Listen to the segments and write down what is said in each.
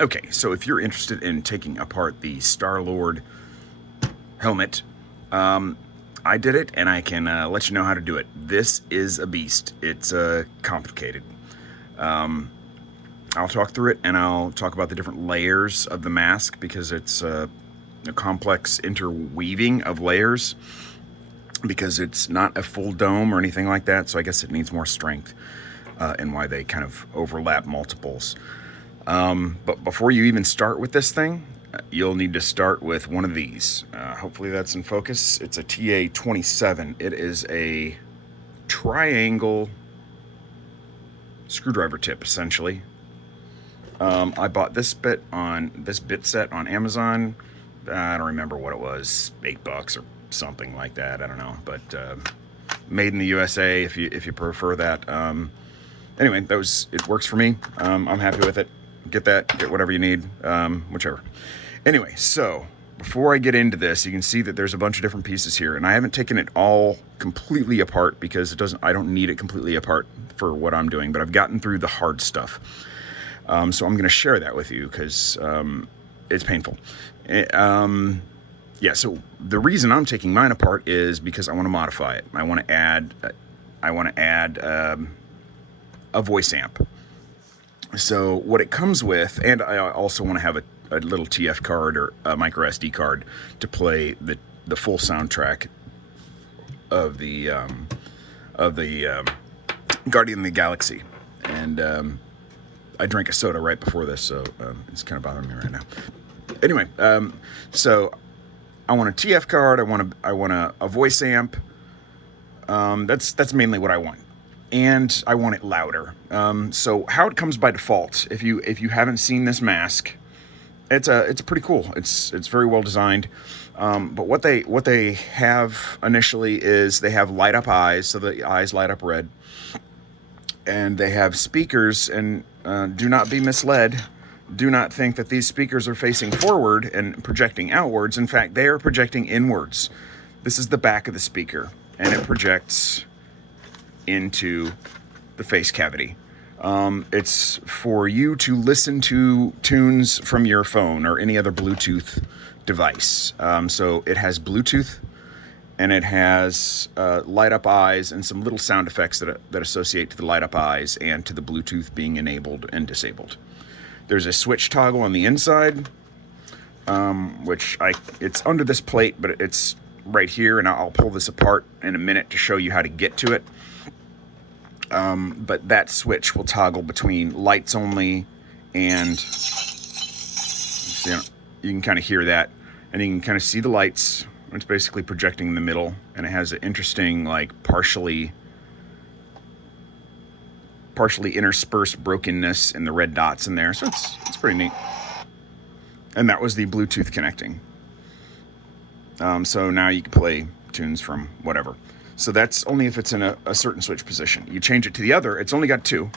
Okay, so if you're interested in taking apart the Star-Lord helmet, I did it, and I can let you know how to do it. This is a beast. It's complicated. I'll talk through it, and I'll talk about the different layers of the mask, because it's a complex interweaving of layers, because it's not a full dome or anything like that, so I guess it needs more strength, and why they kind of overlap multiples. But before you even start with this thing, you'll need to start with one of these. Hopefully that's in focus. It's a TA27. It is a triangle screwdriver tip, essentially. I bought this bit set on Amazon. I don't remember what it was, $8 or something like that. I don't know, but made in the USA if you prefer that. Anyway, it works for me. I'm happy with it. Get whatever you need, whichever. Anyway, so before I get into this, you can see that there's a bunch of different pieces here, and I haven't taken it all completely apart because I don't need it completely apart for what I'm doing, but I've gotten through the hard stuff. So I'm going to share that with you because it's painful. Yeah, so the reason I'm taking mine apart is because I want to modify it. I want to add a voice amp. So what it comes with, and I also want to have a little TF card or a micro SD card to play the full soundtrack of the Guardian of the Galaxy. And I drank a soda right before this, so it's kind of bothering me right now. Anyway, so I want a TF card. I want a voice amp. That's mainly what I want, and I want it louder. So how it comes by default, if you haven't seen this mask, it's pretty cool. It's very well designed. But what they have initially is they have light up eyes, so the eyes light up red, and they have speakers. And do not be misled. Do not think that these speakers are facing forward and projecting outwards. In fact, they are projecting inwards. This is the back of the speaker, and it projects into the face cavity. It's for you to listen to tunes from your phone or any other Bluetooth device. So it has Bluetooth, and it has light up eyes and some little sound effects that associate to the light up eyes and to the Bluetooth being enabled and disabled. There's a switch toggle on the inside, it's under this plate, but it's right here, and I'll pull this apart in a minute to show you how to get to it. But that switch will toggle between lights only and you can kind of hear that, and you can kind of see the lights. It's basically projecting in the middle, and it has an interesting, like, partially interspersed brokenness in the red dots in there. So it's pretty neat. And that was the Bluetooth connecting. So now you can play tunes from whatever. So that's only if it's in a certain switch position. You change it to the other, it's only got two.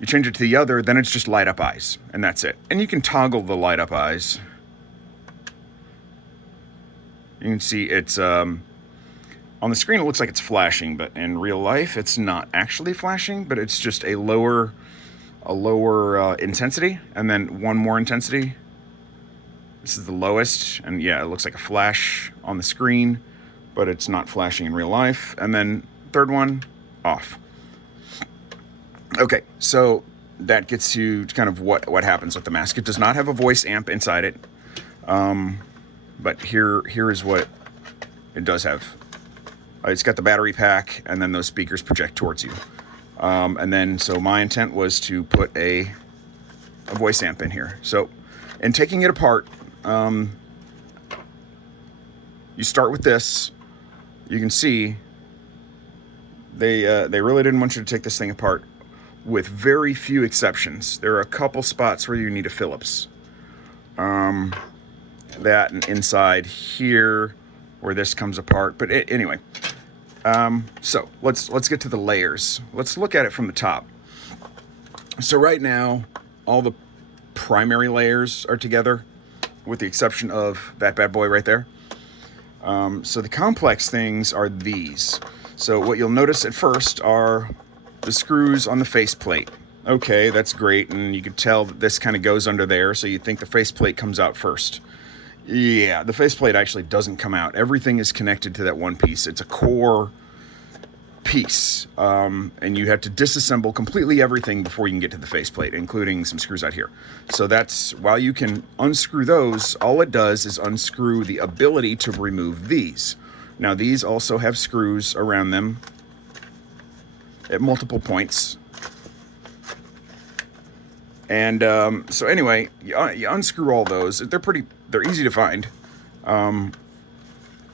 You change it to the other, then it's just light up eyes, and that's it. And you can toggle the light up eyes. You can see it's, on the screen it looks like it's flashing, but in real life it's not actually flashing, but it's just a lower intensity, and then one more intensity. This is the lowest, and yeah, it looks like a flash on the screen, but it's not flashing in real life. And then third one, off. Okay, so that gets you to kind of what happens with the mask. It does not have a voice amp inside it, but here is what it does have. It's got the battery pack, and then those speakers project towards you. And then, so my intent was to put a voice amp in here. So, in taking it apart, you start with this. You can see they really didn't want you to take this thing apart, with very few exceptions. There are a couple spots where you need a Phillips. That and inside here where this comes apart. But anyway, so let's get to the layers. Let's look at it from the top. So right now, all the primary layers are together, with the exception of that bad boy right there. So the complex things are these. So what you'll notice at first are the screws on the faceplate. Okay, that's great, and you can tell that this kind of goes under there, so you think the faceplate comes out first. Yeah, the faceplate actually doesn't come out. Everything is connected to that one piece. It's a core piece, and you have to disassemble completely everything before you can get to the faceplate, including some screws out here. So that's, while you can unscrew those, all it does is unscrew the ability to remove these. Now these also have screws around them at multiple points. And so anyway, you unscrew all those. They're easy to find. And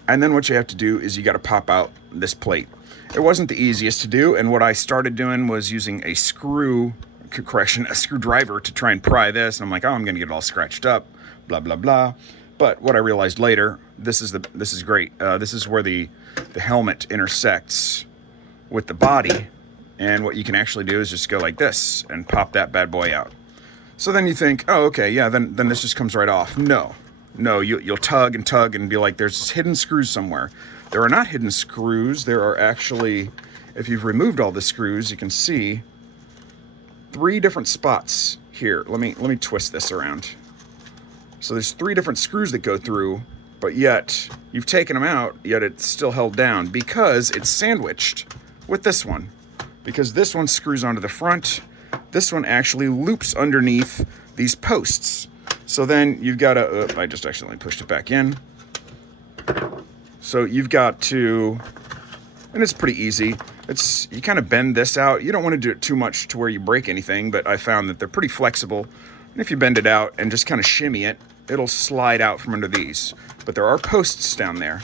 then what you have to do is you got to pop out this plate. It wasn't the easiest to do, and what I started doing was using a screwdriver to try and pry this. And I'm like, oh, I'm going to get it all scratched up, blah blah blah. But what I realized later, this is great. This is where the helmet intersects with the body, and what you can actually do is just go like this and pop that bad boy out. So then you think, oh, okay, yeah, then this just comes right off. No, you'll tug and be like, there's hidden screws somewhere. There are not hidden screws. There are actually, if you've removed all the screws, you can see 3 different spots here. Let me twist this around. So there's 3 different screws that go through, but yet you've taken them out, yet it's still held down because it's sandwiched with this one. Because this one screws onto the front, this one actually loops underneath these posts. So then you've got to, I just accidentally pushed it back in. So you've got to, and it's pretty easy. You kind of bend this out. You don't want to do it too much to where you break anything, but I found that they're pretty flexible. And if you bend it out and just kind of shimmy it, it'll slide out from under these. But there are posts down there.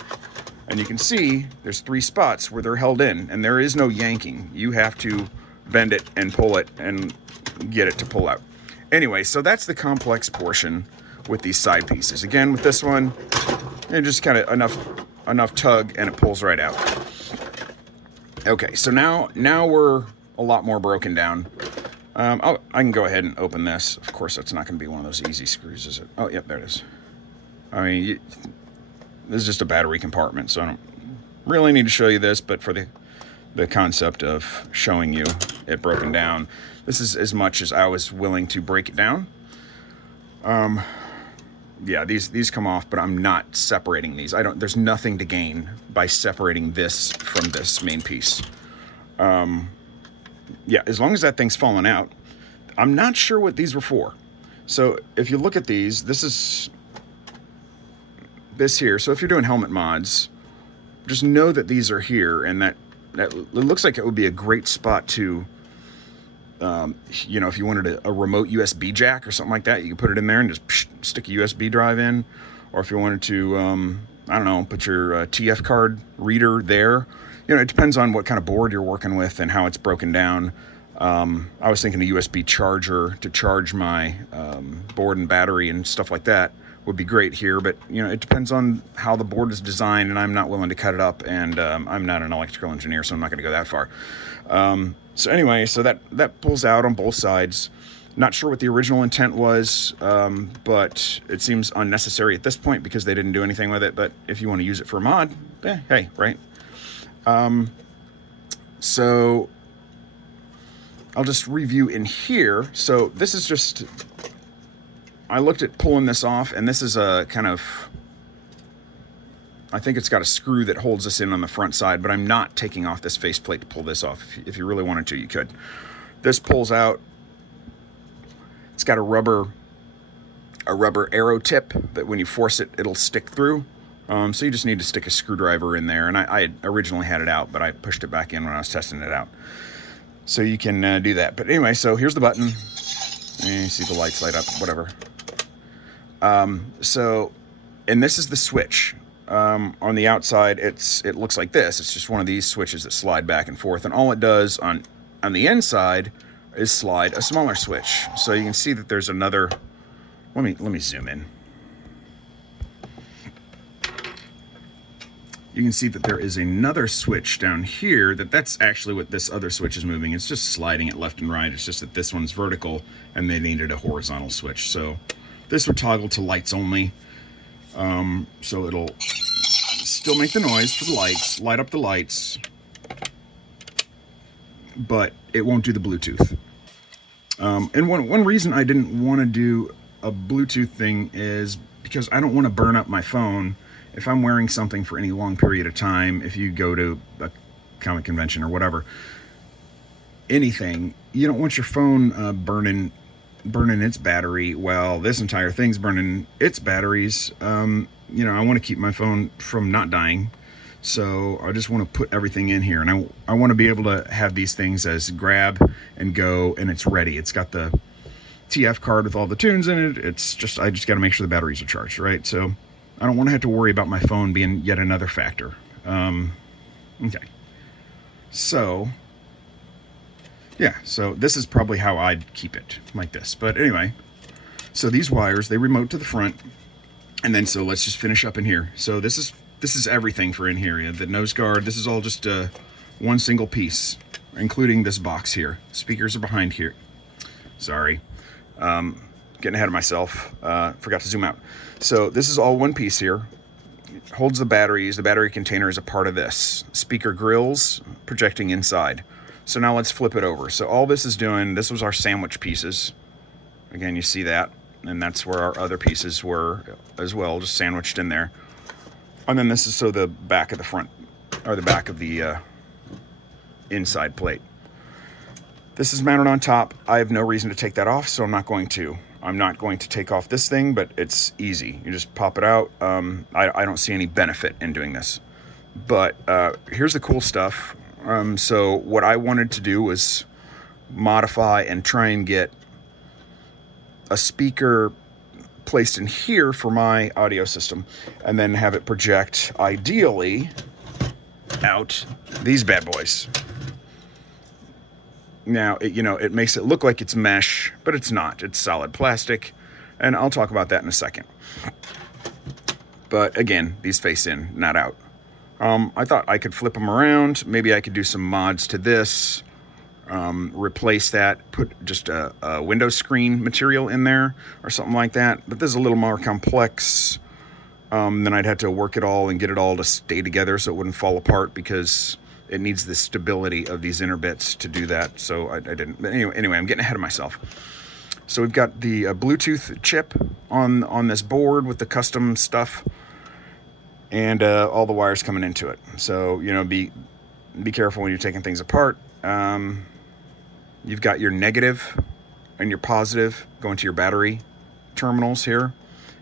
And you can see there's 3 spots where they're held in, and there is no yanking. You have to bend it and pull it and get it to pull out. Anyway, so that's the complex portion with these side pieces. Again, with this one, just kind of enough tug and it pulls right out. Okay, so now we're a lot more broken down. I can go ahead and open this. Of course, that's not going to be one of those easy screws, is it? Oh, yep, there it is. I mean, this is just a battery compartment, so I don't really need to show you this, but for the concept of showing you it broken down, this is as much as I was willing to break it down. Yeah, these come off, but I'm not separating these. There's nothing to gain by separating this from this main piece. Yeah, as long as that thing's falling out. I'm not sure what these were for. So if you look at these, this is this here. So if you're doing helmet mods, just know that these are here, and that it looks like it would be a great spot to, you know, if you wanted a remote USB jack or something like that, you could put it in there and just stick a USB drive in. Or if you wanted to, I don't know, put your TF card reader there. You know, it depends on what kind of board you're working with and how it's broken down. I was thinking a USB charger to charge my board and battery and stuff like that would be great here, but you know, it depends on how the board is designed, and I'm not willing to cut it up, and I'm not an electrical engineer, so I'm not going to go that far. So anyway, so that pulls out on both sides. Not sure what the original intent was, but it seems unnecessary at this point because they didn't do anything with it. But if you want to use it for a mod, hey, right? So I'll just review in here. So this is just, I looked at pulling this off, and this is a kind of, I think it's got a screw that holds this in on the front side, but I'm not taking off this faceplate to pull this off. If you really wanted to, you could. This pulls out. It's got a rubber arrow tip that when you force it, it'll stick through. So you just need to stick a screwdriver in there. And I had originally had it out, but I pushed it back in when I was testing it out. So you can do that. But anyway, so here's the button. And you see the lights light up, whatever. So, and this is the switch. On the outside, it looks like this. It's just one of these switches that slide back and forth. And all it does on the inside is slide a smaller switch. So you can see that there's another, let me zoom in. You can see that there is another switch down here that's actually what this other switch is moving. It's just sliding it left and right. It's just that this one's vertical and they needed a horizontal switch. So this would toggle to lights only. So it'll still make the noise for the lights, light up the lights, but it won't do the Bluetooth. And one reason I didn't want to do a Bluetooth thing is because I don't want to burn up my phone if I'm wearing something for any long period of time. If you go to a comic convention or whatever, anything, you don't want your phone burning its battery while this entire thing's burning its batteries. You know, I want to keep my phone from not dying. So I just want to put everything in here, and I want to be able to have these things as grab and go, and it's ready. It's got the TF card with all the tunes in it. It's just, I just got to make sure the batteries are charged, right? So I don't want to have to worry about my phone being yet another factor. Okay. So yeah, so this is probably how I'd keep it, like this. But anyway, so these wires, they remote to the front, and then so let's just finish up in here. So this is everything for in here. You have the nose guard. This is all just one single piece, including this box here. Speakers are behind here. Sorry, getting ahead of myself. Forgot to zoom out. So this is all one piece here. Holds the batteries. The battery container is a part of this. Speaker grills projecting inside. So now let's flip it over. So all this is doing, this was our sandwich pieces. Again, you see that, and that's where our other pieces were as well, just sandwiched in there. And then this is so the back of the front, or the back of the inside plate. This is mounted on top. I have no reason to take that off, so I'm not going to. I'm not going to take off this thing, but it's easy. You just pop it out. I don't see any benefit in doing this. But here's the cool stuff. So what I wanted to do was modify and try and get a speaker placed in here for my audio system, and then have it project, ideally, out these bad boys. Now, it makes it look like it's mesh, but it's not. It's solid plastic, and I'll talk about that in a second. But again, these face in, not out. I thought I could flip them around. Maybe I could do some mods to this. Replace that, put just a window screen material in there or something like that. But this is a little more complex. Then I'd have to work it all and get it all to stay together so it wouldn't fall apart, because it needs the stability of these inner bits to do that. So I didn't. But anyway, I'm getting ahead of myself. So we've got the Bluetooth chip on this board with the custom stuff, and all the wires coming into it. So be careful when you're taking things apart. You've got your negative and your positive going to your battery terminals here,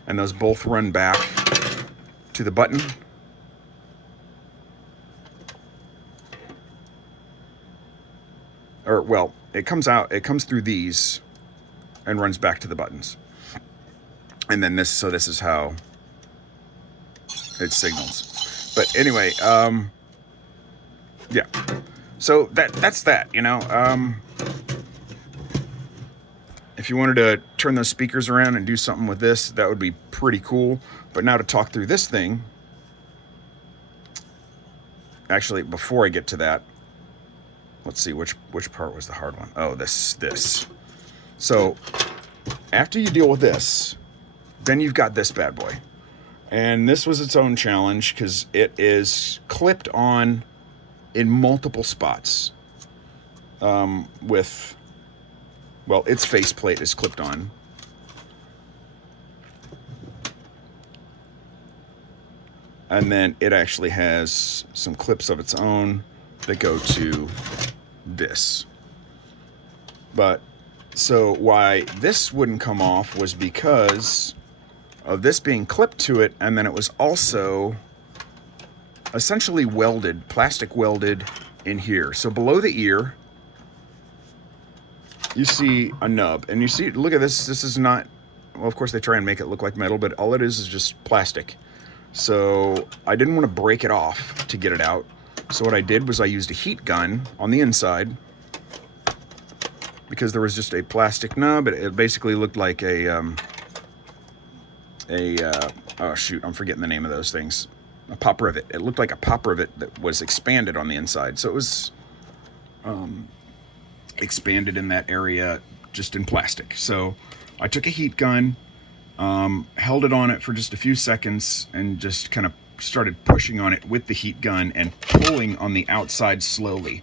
and those both run back to the button. Or, well, it comes through these and runs back to the buttons. And then this is how it signals. But anyway, yeah. So that's that, if you wanted to turn those speakers around and do something with this, that would be pretty cool. But now to talk through this thing, actually, before I get to that, let's see, which part was the hard one? Oh, this. So after you deal with this, then you've got this bad boy. And this was its own challenge because it is clipped on in multiple spots its faceplate is clipped on. And then it actually has some clips of its own that go to this. But so why this wouldn't come off was because of this being clipped to it, and then it was also essentially welded, plastic welded in here. So below the ear, you see a nub, and you see, look at this. This is not, well, of course they try and make it look like metal, but all it is just plastic. So I didn't want to break it off to get it out. So what I did was I used a heat gun on the inside, because there was just a plastic nub. It basically looked like oh shoot, I'm forgetting the name of those things. A pop rivet. It looked like a pop rivet that was expanded on the inside. So it was expanded in that area just in plastic. So I took a heat gun, held it on it for just a few seconds, and just kind of started pushing on it with the heat gun and pulling on the outside slowly.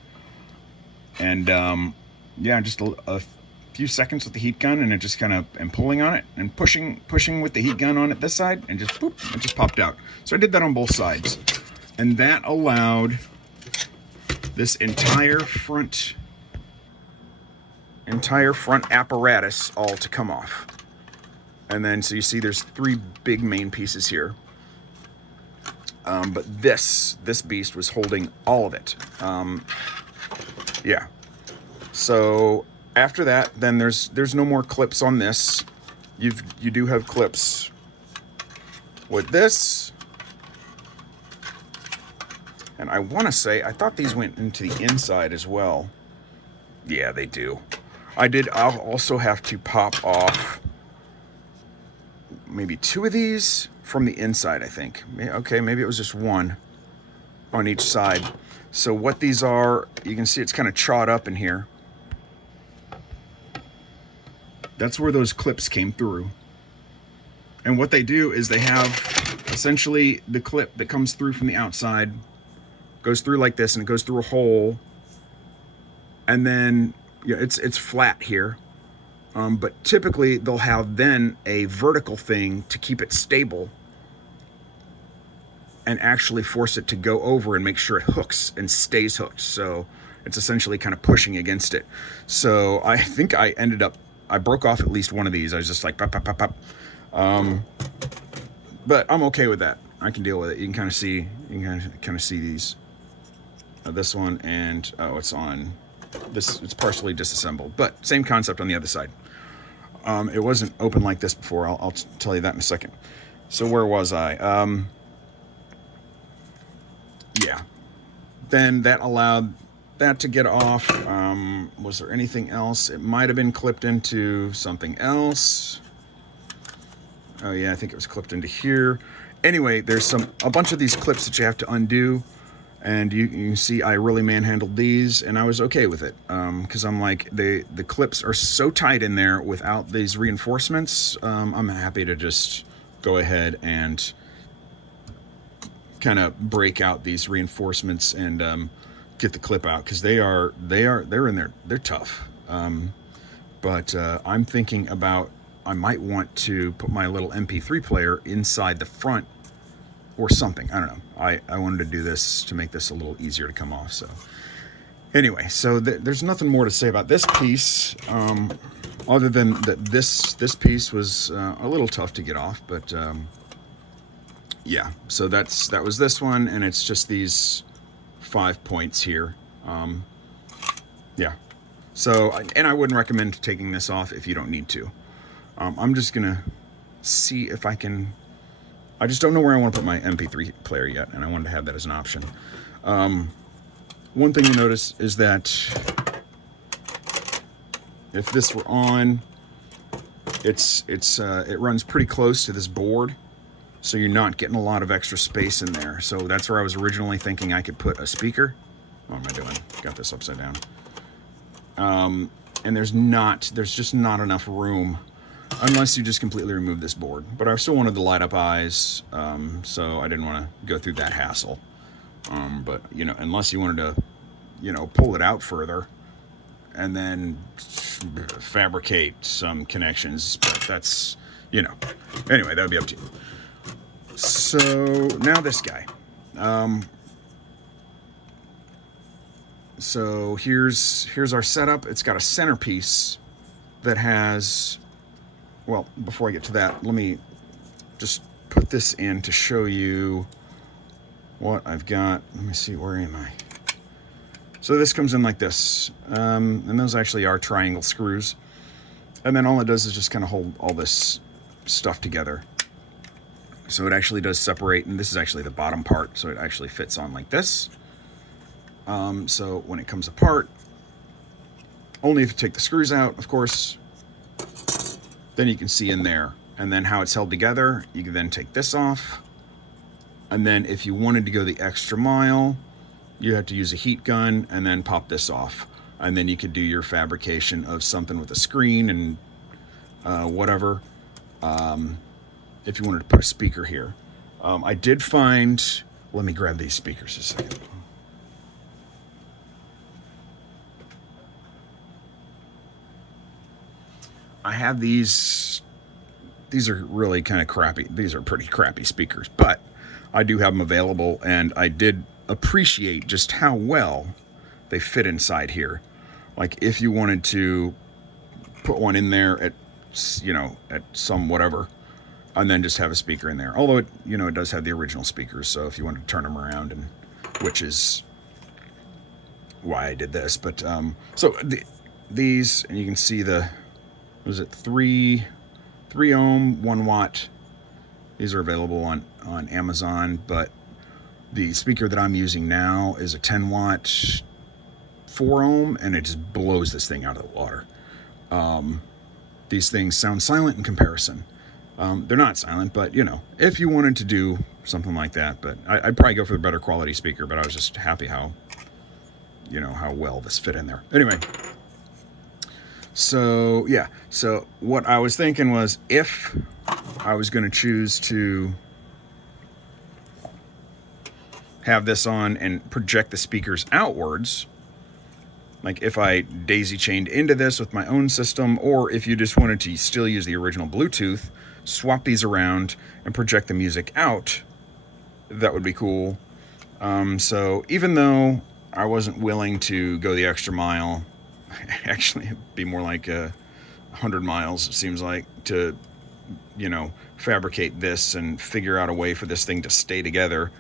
And yeah, just a few seconds with the heat gun, and it just kind of, and pulling on it and pushing with the heat gun on it this side, and just boop, it just popped out. So I did that on both sides, and that allowed this entire front apparatus all to come off. And then, so you see there's 3 big main pieces here. But this beast was holding all of it. Yeah. So after that, then there's no more clips on this. You do have clips with this. And I want to say, I thought these went into the inside as well. Yeah, they do. I'll also have to pop off maybe 2 of these from the inside, I think. Okay, maybe it was just 1 on each side. So what these are, you can see it's kind of chawed up in here. That's where those clips came through. And what they do is they have essentially the clip that comes through from the outside, goes through like this, and it goes through a hole. And then, yeah, it's flat here. But typically they'll have then a vertical thing to keep it stable and actually force it to go over and make sure it hooks and stays hooked. So it's essentially kind of pushing against it. So I think I broke off at least one of these. I was just like, pop, pop, pop, pop. But I'm okay with that. I can deal with it. You can kind of see these. This one, and it's on this. It's partially disassembled, but same concept on the other side. It wasn't open like this before. I'll tell you that in a second. So where was I? Yeah. Then that allowed that to get off. Was there anything else? It might have been clipped into something else. Oh yeah, I think it was clipped into here. Anyway, there's a bunch of these clips that you have to undo. And you can see I really manhandled these, and I was okay with it, because I'm like, the clips are so tight in there without these reinforcements. I'm happy to just go ahead and kind of break out these reinforcements and get the clip out, because they're in there. They're tough. But I'm thinking about, I might want to put my little MP3 player inside the front or something. I don't know. I wanted to do this to make this a little easier to come off. So anyway, so there's nothing more to say about this piece, other than that this piece was a little tough to get off. But yeah, so that was this one, and it's just these 5 points here. Yeah. So, and I wouldn't recommend taking this off if you don't need to. I'm just gonna see if I can. I just don't know where I want to put my MP3 player yet, and I wanted to have that as an option. One thing you notice is that if this were on, it runs pretty close to this board, so you're not getting a lot of extra space in there. So that's where I was originally thinking I could put a speaker. What am I doing? Got this upside down. And there's just not enough room, unless you just completely remove this board. But I still wanted the light up eyes, so I didn't want to go through that hassle. But, you know, unless you wanted to, you know, pull it out further and then fabricate some connections, but that's, you know, anyway, that would be up to you. So now this guy. So here's our setup. It's got a centerpiece that has, well, before I get to that, let me just put this in to show you what I've got. Let me see, where am I? So this comes in like this, and those actually are triangle screws. And then all it does is just kind of hold all this stuff together. So it actually does separate, and this is actually the bottom part, so it actually fits on like this. So when it comes apart, only if you take the screws out, of course, then you can see in there. And then how it's held together, you can then take this off. And then if you wanted to go the extra mile, you have to use a heat gun and then pop this off. And then you could do your fabrication of something with a screen and whatever. If you wanted to put a speaker here. I did find, let me grab these speakers a second. I have these are really kind of crappy. These are pretty crappy speakers, but I do have them available, and I did appreciate just how well they fit inside here. Like if you wanted to put one in there at, you know, at some whatever, and then just have a speaker in there. Although it, you know, it does have the original speakers, so if you want to turn them around, and which is why I did this. But so these, and you can see the, was it 3 ohm 1 watt. These are available on Amazon, but the speaker that I'm using now is a 10 watt 4 ohm, and it just blows this thing out of the water. These things sound silent in comparison. They're not silent, but you know, if you wanted to do something like that, but I'd probably go for the better quality speaker, but I was just happy how, you know, how well this fit in there. Anyway, so yeah, so what I was thinking was, if I was going to choose to have this on and project the speakers outwards, like if I daisy chained into this with my own system, or if you just wanted to still use the original Bluetooth, swap these around and project the music out, that would be cool. So even though I wasn't willing to go the extra mile, actually it'd be more like 100 miles, it seems like, to, you know, fabricate this and figure out a way for this thing to stay together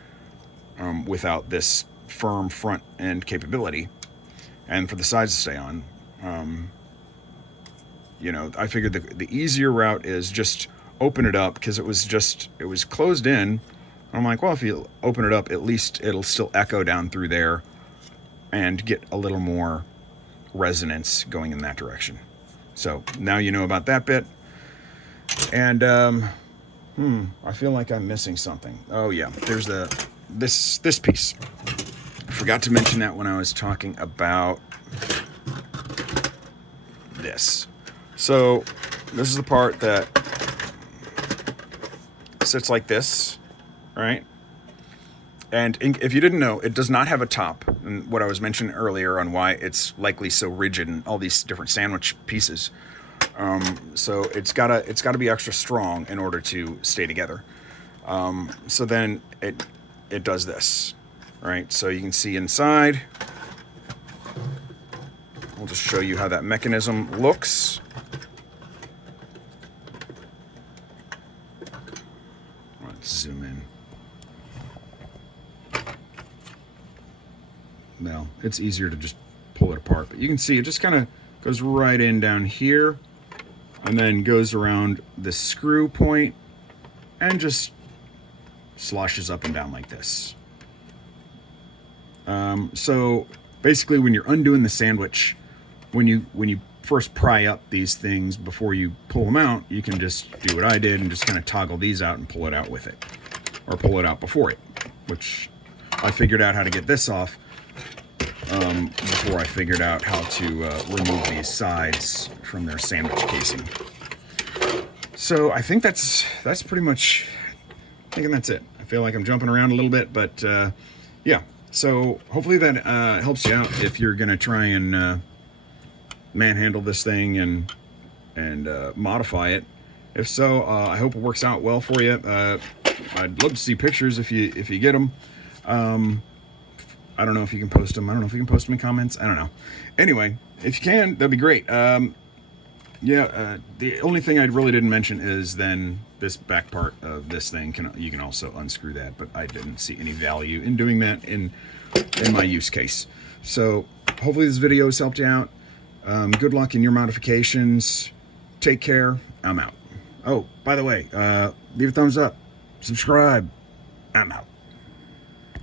without this firm front end capability, and for the sides to stay on. You know, I figured the easier route is just open it up, because it was closed in. I'm like, well, if you open it up, at least it'll still echo down through there and get a little more resonance going in that direction. So now you know about that bit. And I feel like I'm missing something. Oh yeah, there's this piece. I forgot to mention that when I was talking about this. So this is the part that sits like this, right? And if you didn't know, it does not have a top. And what I was mentioning earlier on why it's likely so rigid and all these different sandwich pieces. So it's gotta be extra strong in order to stay together. So then it does this, right? So you can see inside. I'll just show you how that mechanism looks. Let's zoom in. Well, it's easier to just pull it apart, but you can see it just kind of goes right in down here, and then goes around the screw point and just sloshes up and down like this. So basically, when you're undoing the sandwich, when you first pry up these things before you pull them out, you can just do what I did and just kind of toggle these out and pull it out with it, or pull it out before it, which I figured out how to get this off before I figured out how to remove these sides from their sandwich casing. So I think that's pretty much, thinking that's it. I feel like I'm jumping around a little bit, but yeah. So hopefully that helps you out if you're gonna try and manhandle this thing and modify it. If so, I hope it works out well for you. I'd love to see pictures if you get them. I don't know if you can post them. I don't know if you can post them in comments. I don't know. Anyway, if you can, that'd be great. The only thing I really didn't mention is then this back part of this thing, you can also unscrew that, but I didn't see any value in doing that in my use case. So hopefully this video has helped you out. Good luck in your modifications. Take care. I'm out. Oh, by the way, leave a thumbs up, subscribe. I'm out.